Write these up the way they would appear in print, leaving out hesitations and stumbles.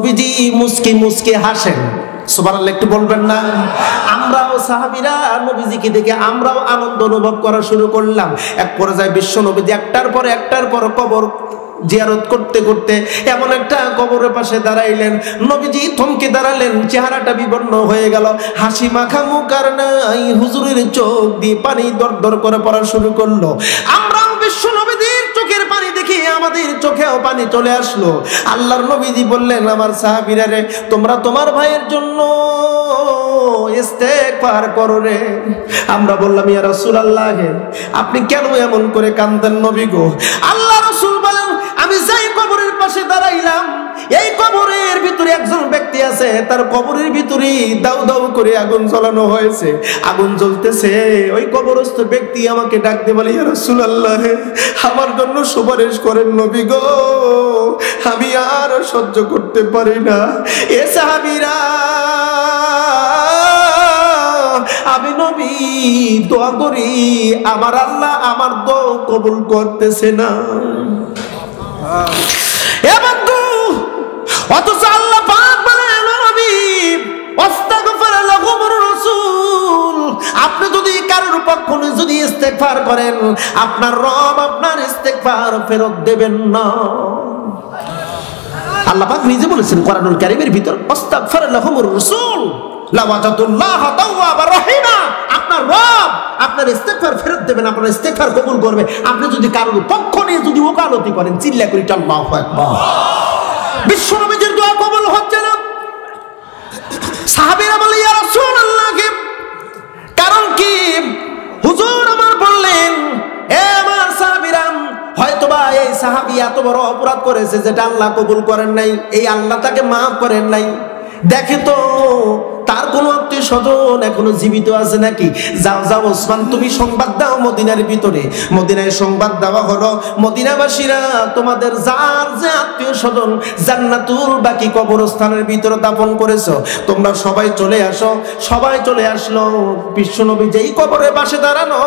নবীজি মুস্কি মুস্কি হাসেন, সুবহানাল্লাহ একটু বলবেন না? আমরাও সাহাবীরা নবীজিকে দেখে আমরাও আনন্দ অনুভব করা শুরু করলাম। এক পর্যায়ে বিশ্ব নবীজি একটার পর কবর জিয়ারত করতে করতে এমন একটা কবরের পাশে দাঁড়াইলেন, নবীজি থমকে দাঁড়ালেন, চেহারাটা বিবর্ণ হয়ে গেল, হাসি মাখা মুখ আর নাই, হুজুরের চোখ দিয়ে পানি দরদর করে পড়া শুরু করলো। আমরাও বিশ্ব নবীজির চোখের পানি দেখি আমাদের চোখেও পানি চলে আসলো। আল্লাহর নবীজি বললেন, আমার সাহাবীরা রে, তোমরা তোমার ভাইয়ের জন্য ইস্তেগফার করো রে। আমরা বললাম, ইয়া রাসূলুল্লাহ, আপনি কেন এমন করে কাঁদেন নবী গো? আল্লাহ রাসূল বলেন, আমি যাই কবরের পাশে দাঁড়াইলাম, এই কবরের ভিতরে একজন ব্যক্তি আছে, তার কবরের ভিতরে দাউ দাউ করে আগুন জ্বালানো হয়েছে, আগুন জ্বলতেছে। ওই কবরস্থ ব্যক্তি আমাকে ডাক দিয়ে বলে, ইয়া রাসূলুল্লাহ, আমার জন্য সুপারিশ করেন নবী গো, আমি আর সহ্য করতে পারি না। এ সাহাবীরা, আমি নবী দোয়া করি, আমার আল্লাহ আমার দোয়া কবুল করতেছে না। এ বন্ধু, অথচ আল্লাহ পাক বলেন, নবী আস্তাগফির লাহুমুর রাসূল, আপনি যদি কারোর পক্ষ নিয়ে যদি ইস্তেগফার করেন, আপনার রব আপনার ইস্তেগফার ফেরত দেবেন না। আল্লাহ পাক নিজে বলেছেন কোরআনুল কারীমের ভিতর, আস্তাগফির লাহুমুর রাসূল লাওয়াজাতুল্লাহ তাওয়াবার রহিমা, আপনার রব আপনার ইস্তেগফার ফেরত দেবেন, আপনার ইস্তেগফার কবুল করবে। আপনি যদি কারোর পক্ষ নিয়ে যদি ওকালতি করেন, চিল্লা করি আল্লাহু আকবার, বিশ্ব নবীর দোয়া কবুল হচ্ছে না। সাহাবীরা বলে, ইয়া রাসূলুল্লাহ, কারণ কি? হুজুর আমার বললেন, এ আমার সাহাবীরা, হয়তোবা এই সাহাবী এত বড় অপরাধ করেছে যেটা আল্লাহ কবুল করেন নাই, এই আল্লাহ তাকে মাফ করেন নাই। দেখে তো তার কোন আত্মীয় স্বজন এখনো জীবিত আছে নাকি? যাও যাও ওসমান, তুমি সংবাদ দাও মদিনার ভিতরে। মদিনায় সংবাদ দেওয়া হলো, মদিনাবাসীরা, তোমাদের যার যে আত্মীয় স্বজন জান্নাতুল বাকি কবরস্থানের ভিতরে দাফন করেছো, তোমরা সবাই চলে আসো। সবাই চলে আসলো। বিশ্বনবী যেই কবরের পাশে দাঁড়ানো,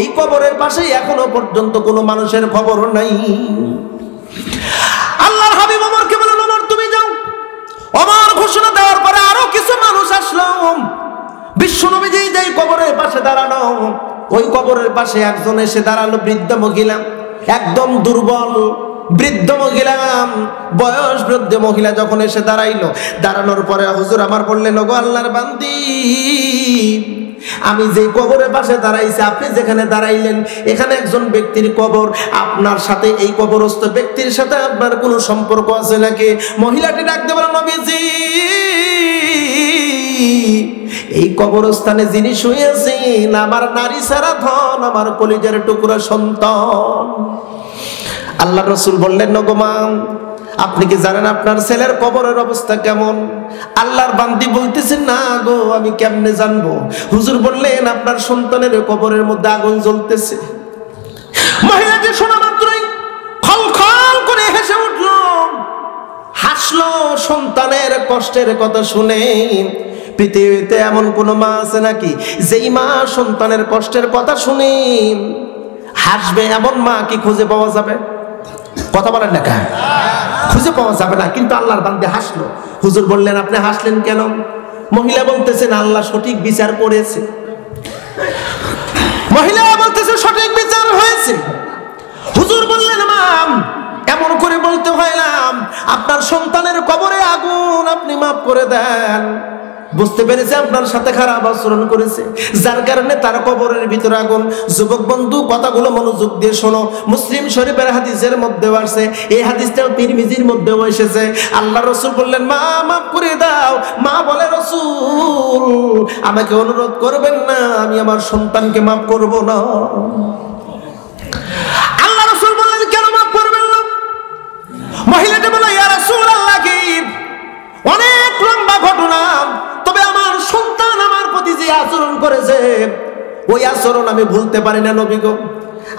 এই কবরের পাশে এখনো পর্যন্ত কোনো মানুষের খবর নাই। আল্লাহর হাবিব ওমরকে বললেন, ওমর তুমি যাও। ওমর ঘোষণা দেওয়ার পরে আরো কিছু মানুষ আসলো। বিশ্বনবী যেই কবরের পাশে দাঁড়ানো, ওই কবরের পাশে একজন এসে দাঁড়ালো, বৃদ্ধ মহিলা, একদম দুর্বল বৃদ্ধ মহিলা, বয়স বৃদ্ধ মহিলা যখন এসে দাঁড়াইলো, দাঁড়ানোর পরে হুজুর আমার বললেন, ওগো আল্লাহর বান্দি, আমি যে কবরের পাশে দাঁড়াইছি, আপনি যেখানে দাঁড়াইলেন, এখানে একজন ব্যক্তির কবর, আপনার সাথে এই কবরস্থ ব্যক্তির সাথে আপনার কোনো সম্পর্ক আছে নাকি? মহিলাটি ডাক দিয়ে বলেন, নবীজি, এই কবরস্থানে যিনি শুয়েছেন, আমার নারী সারা ধন, আমার কলিজার টুকরা সন্তান। আল্লাহ রাসূল বললেন, নগো মা, আপনি কি জানেন আপনার ছেলের কবরের অবস্থা কেমন? আল্লাহর বান্দি বলতেছেন, না গো, আমি কেমনে জানবো? হুজুর বললেন, আপনার সন্তানের কবরের মধ্যে আগুন জ্বলতেছে। মহিলাটি শোনা মাত্রই খলখল করে হেসে উঠল, হাসলো সন্তানের কষ্টের কথা শুনে। পৃথিবীতে এমন কোন মা আছে নাকি যেই মা সন্তানের কষ্টের কথা শুনে হাসবে? এমন মা কি খুঁজে পাওয়া যাবে? কথা বলেন না কেন? খুঁজে পাওয়া যাবে না। কিন্তু আল্লাহর বান্দে হাসলো। হুজুর বললেন, আপনি হাসলেন কেন? মহিলা বলতেছেন, আল্লাহ সঠিক বিচার করেছে। মহিলা বলতেছে, সঠিক বিচার হয়েছে। হুজুর বললেন, মা, এমন করে বলতে হয় না, আপনার সন্তানের কবরে আগুন আপনি মাফ করে দেন। বুঝতে পেরেছে আপনার সাথে খারাপ আচরণ করেছে, যার কারণে তার কবরের ভিতরে আগুন। যুবক বন্ধু, কথাগুলো মনোযোগ দিয়ে শোনো। মুসলিম শরীফের হাদিসের মধ্যেও আসছে, এই হাদিসটাও তিরমিজির মধ্যেও এসেছে। আল্লাহ রাসূল বললেন, মা, মাফ করে দাও। মা বলে, রাসূল, আমাকে অনুরোধ করবেন না, আমি আমার সন্তানকে মাফ করব না। আল্লাহ রাসূল বললেন, কেন মাফ করবেন না? মহিলাটা বলে, ইয়া রাসূলুল্লাহ, কি অনেক লম্বা ঘটনা, তবে আমার সন্তান আমার প্রতি যে আচরণ করেছে, ওই আচরণ আমি ভুলতে পারি না নবী গো।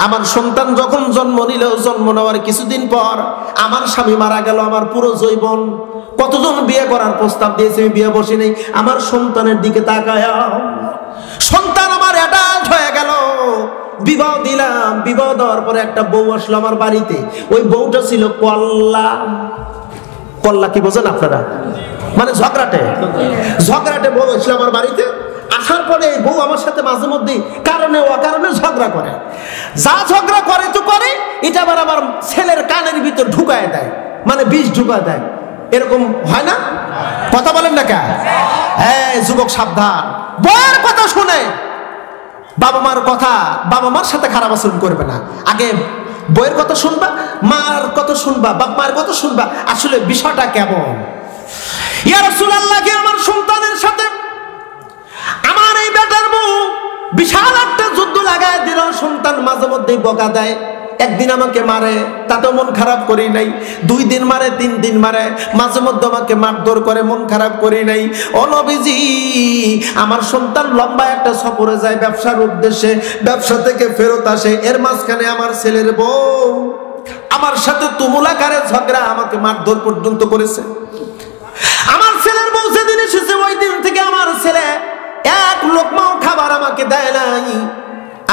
আমার সন্তান যখন জন্ম নিল, জন্ম নেওয়ার কিছুদিন পর আমার স্বামী মারা গেল। আমার পুরো যৌবন, কতজন বিয়ে করার প্রস্তাব দিয়েছে, আমি বিয়ে বসি নাই। আমার সন্তানের দিকে তাকায়া সন্তান আমার অ্যাডাল্ট হয়ে গেল, বিবাহ দিলাম। বিবাহ দেওয়ার পরে একটা বউ আসলো আমার বাড়িতে। ওই বউটা ছিল কল্লা। কল্লা কি বোঝেন আপনারা? মানে ঝগড়াটে বউ এসে আমার বাড়িতে আসার পরে বউ আমার সাথে মাঝে মধ্যে কারণে অকারণে ঝগড়া করে। যা ঝগড়া করে তো করে, এটা আবার আমার ছেলের কানের ভিতর ঢুকায় দেয়, মানে বিষ ঢুকায় দেয়। এরকম হয় না? কথা বলেন না কেন? হ্যাঁ, যুবক সাবধান, বউয়ের কথা শুনে বাবা মার সাথে খারাপ আচরণ করবে না। আগে বউয়ের কথা শুনবা, মার কথা শুনবা, বাপ মার কথা শুনবা, আসলে বিষয়টা কেমন। ইয়া রাসূলুল্লাহ, কি আমার সন্তানের সাথে আমার এই বেটার বউ বিশাল একটা যুদ্ধ লাগায় দিল। সন্তান মাঝে মধ্যেই বকা দেয়, একদিন আমাকে মারে, তাতেও মন খারাপ করি নাই। 2 দিন মারে, 3 দিন মারে, মাঝে মধ্যে আমাকে মারধর করে, মন খারাপ করি নাই। ও নবীজি, আমার সন্তান লম্বা একটা সফরে যায় ব্যবসার উদ্দেশ্যে, ব্যবসা থেকে ফেরত আসে, এর মাঝখানে আমার ছেলের বউ আমার সাথে তুমুলাকারে ঝগড়া, আমাকে মারধর পর্যন্ত করেছে। আমার ছেলের বউ যেদিন এসেছে, ওই দিন থেকে আমার ছেলে এক লোকমাও খাবার আমাকে দেয় নাই।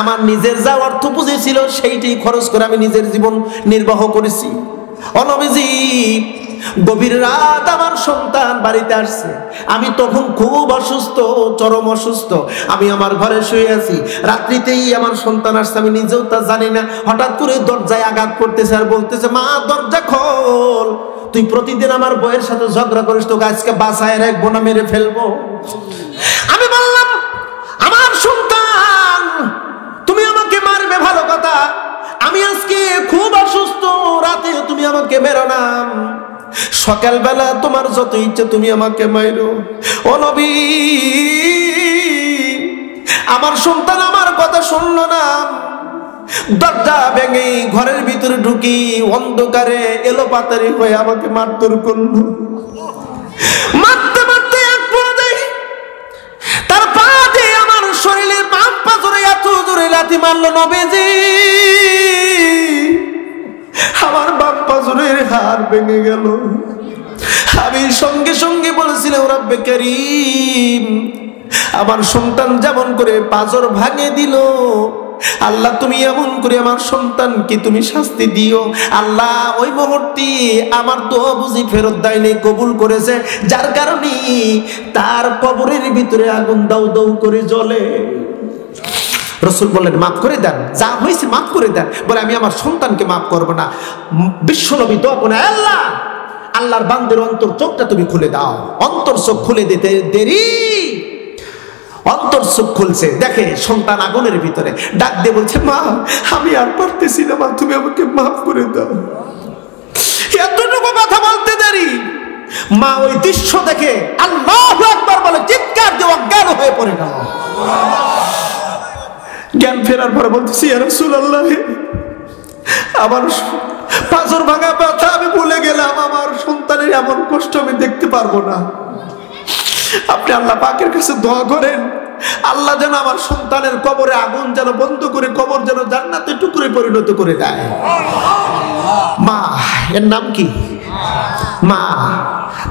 আমার নিজের যা অর্থ পুঁজি ছিল সেইটি খরচ করে আমি নিজের জীবন নির্বাহ করেছি। ও নবীজি, গভীর রাত আমার সন্তান বাড়িতে আসছে, আমি তখন খুব অসুস্থ, চরম অসুস্থ। আমি আমার ঘরে শুয়ে আছি, রাত্রিতেই আমার সন্তান আসছে, আমি নিজেও তা জানি না। হঠাৎ করে দরজায় আঘাত করতেছে আর বলতেছে, মা দরজা খোল, তুই প্রতিদিন আমার বউয়ের সাথে ঝগড়া করিস, তোকে আজকে বাসায় রাখবো না, মেরে ফেলবো। আমি বললাম, আমার সন্তান, তুমি আমাকে মারবে ভালো কথা, আমি আজকে খুব অসুস্থ, রাতে তুমি আমাকে মেরো না, সকালবেলা তোমার যত ইচ্ছে তুমি আমাকে মাইরো। ও নবী, আমার সন্তান আমার কথা শুনলো না, দরজা ভেঙে ঘরের ভিতরে ঢুকি, অন্ধকারে এলোপাতারি হয়ে আমাকে মারধর করলো। মারতে মারতে এক পর্যায়ে তার পা দিয়ে আমার শরীরের বাম পা জোরে এত জোরে লাথি মারলো, নবীজি, আমার বাম পা জোরের হাড় ভেঙে গেল। আমি সঙ্গে সঙ্গে বলেছিলাম, রব্বে কারীম, আমার সন্তান যেমন করে পাজর ভাঙে দিল, আল্লাহ তুমি এমন করে আমার সন্তানকে তুমি শাস্তি দিও। আল্লাহ ওই মুহূর্তে আমার দোয়া বুঝি ফেরত দেয়নি, কবুল করেছে, যার কারণে তার কবরের ভিতরে আগুন দাউ দাউ করে জ্বলে। রাসূল বললেন, মাফ করে দেন, যা হয়েছে মাফ করে দেন। বলে, আমি আমার সন্তানকে মাফ করবো না। বিশ্বনবী দোয়া করে, আল্লাহ, আল্লাহর বান্দার অন্তর চোখটা তুমি খুলে দাও। অন্তর চোখ খুলে দিতে দেরি, অন্তর চোখ খুলছে, দেখে সন্তান আগুনের ভিতরে, ডাক দিয়ে বলছে, মা আমি আর পারতেছি না, মা তুমি আমাকে মাফ করে দাও। এতটুকু কথা বলতে দেরি, মা ওই দৃশ্য দেখে আল্লাহু আকবার বলে চিৎকার দিয়ে অজ্ঞান হয়ে পড়ে গেল। জ্ঞান ফেরার পরে বলতেছি, ইয়া রাসূলুল্লাহ, আমার পাঁজর ভাঙা ব্যথা আমি ভুলে গেলাম, আমার সন্তানের এমন কষ্ট আমি দেখতে পারবো না। আপনি আল্লাহ পাকের কাছে দোয়া করেন, আল্লাহ যেন আমার সন্তানের কবরে আগুন যেন বন্ধ করে, কবর যেন জান্নাতের টুকরে পরিণত করে দেয়। মা, এর নাম কি? মা।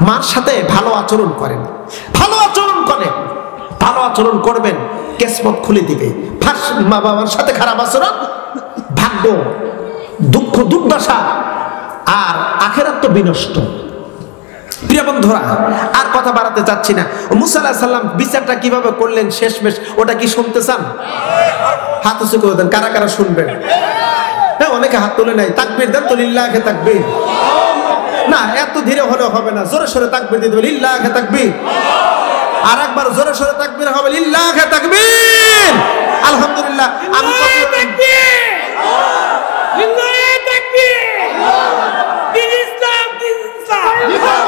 মার সাথে ভালো আচরণ করেন, ভালো আচরণ করেন, ভালো আচরণ করবেন, কিসমত খুলে দিবে। মা বাবার সাথে খারাপ আচরণ, ভাগ্য, দুঃখ, দুর্দশা আর আখিরাত তো বিনষ্ট। প্রিয় বন্ধুরা, আর কথা বাড়াতে চাচ্ছি না। মুসা আলাইহিস সালাম বিচারটা কিভাবে করলেন শেষমেশ, ওটা কি শুনতে চান? হাত উঁচু করে দেন, কারা কারা শুনবেন? হ্যাঁ, অনেকে হাত তুলে নাই। তাকবীর দেন তো, লিল্লাহি তাকবীর। না, এত ধীরে হলেও হবে না, জোরে সোরে তাকবীর দিতে হবে, লিল্লাহি তাকবীর। আর একবার জোরে সোরে তাকবীর হবে, লিল্লাহি তাকবীর। আলহামদুলিল্লাহ। আমি লিল্লাহি তাকবীর। দিন ইসলাম, দিন ইসলাম।